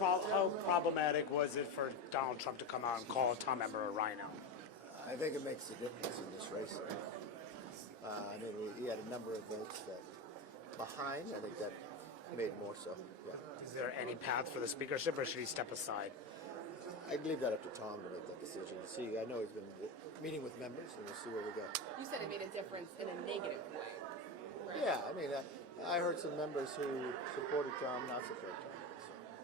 how problematic was it for Donald Trump to come out and call Tom Emmer a rhino? I think it makes a difference in this race. I mean, he had a number of votes that behind. I think that made more so. Yeah. Is there any path for the speakership, or should he step aside? I'd leave that up to Tom to make that decision. See, I know he's been meeting with members, and we'll see where we go. You said it made a difference in a negative way. Right? Yeah, I mean, I heard some members who supported Tom, not support Tom.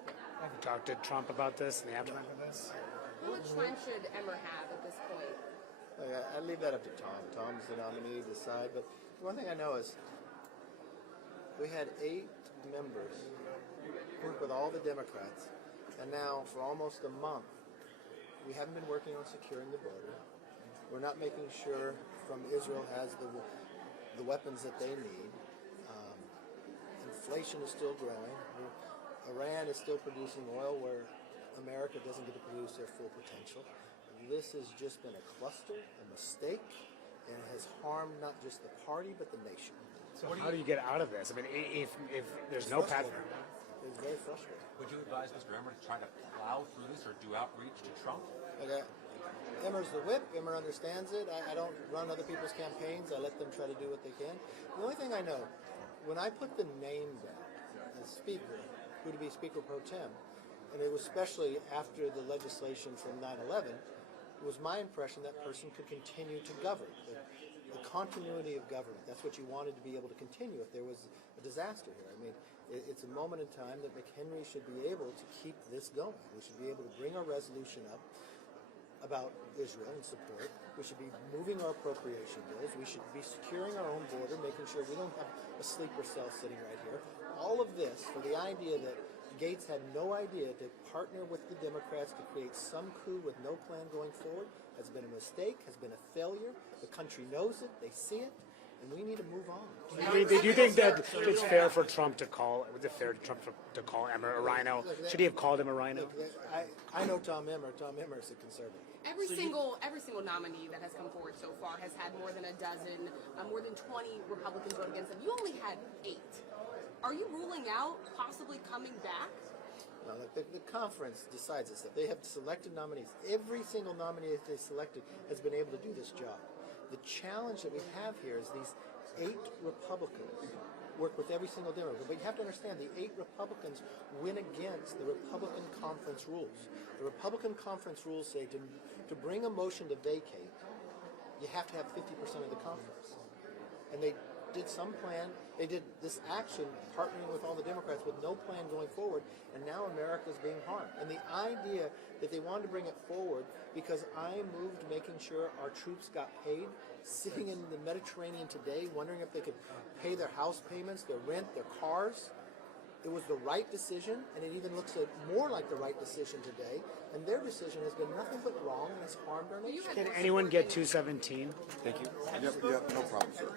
So. Have you talked to Trump about this and the aftermath of this? How much time should Emmer have at this point? I leave that up to Tom. Tom's the nominee to decide. But one thing I know is we had 8 members work with all the Democrats, and now for almost a month we haven't been working on securing the border. We're not making sure from Israel has the weapons that they need. Inflation is still growing. Iran is still producing oil where America doesn't get to produce their full potential. This has just been a cluster, a mistake, and it has harmed not just the party but the nation. So how do you get out of this? I mean, if there's no path. It's very frustrating. Would you advise Mr. Emmer to try to plow through this or do outreach to Trump? Okay. Emmer's the whip. Emmer understands it. I don't run other people's campaigns. I let them try to do what they can. The only thing I know, when I put the name down as speaker, who to be Speaker Pro Tem, and it was especially after the legislation from 9/11, it was my impression that person could continue to govern. The continuity of government, that's what you wanted to be able to continue if there was a disaster here. I mean, it's a moment in time that McHenry should be able to keep this going. We should be able to bring our resolution up about Israel and support. We should be moving our appropriation bills. We should be securing our own border, making sure we don't have a sleeper cell sitting right here. All of this for the idea that Gates had no idea to partner with the Democrats to create some coup with no plan going forward has been a mistake, has been a failure. The country knows it, they see it, and we need to move on. Do you think that it's fair for Trump to call? Was it fair for Trump to call Emmer a rhino? Should he have called him a rhino? I know Tom Emmer. Tom Emmer is a conservative. Every single nominee that has come forward so far has had more than a dozen, more than 20 Republicans vote against them. You only had 8. Are you ruling out possibly coming back? No, the conference decides this. That they have selected nominees. Every single nominee that they selected has been able to do this job. The challenge that we have here is these 8 Republicans work with every single Democrat. But you have to understand, the 8 Republicans went against the Republican conference rules. The Republican conference rules say to bring a motion to vacate, you have to have 50% of the conference. And they did some plan. They did this action partnering with all the Democrats with no plan going forward, and now America's being harmed. And the idea that they wanted to bring it forward because I moved making sure our troops got paid, sitting in the Mediterranean today, wondering if they could pay their house payments, their rent, their cars. It was the right decision, and it even looks more like the right decision today. And their decision has been nothing but wrong and has harmed our nation. Can anyone get 217? Thank you. Yep, no problem, sir.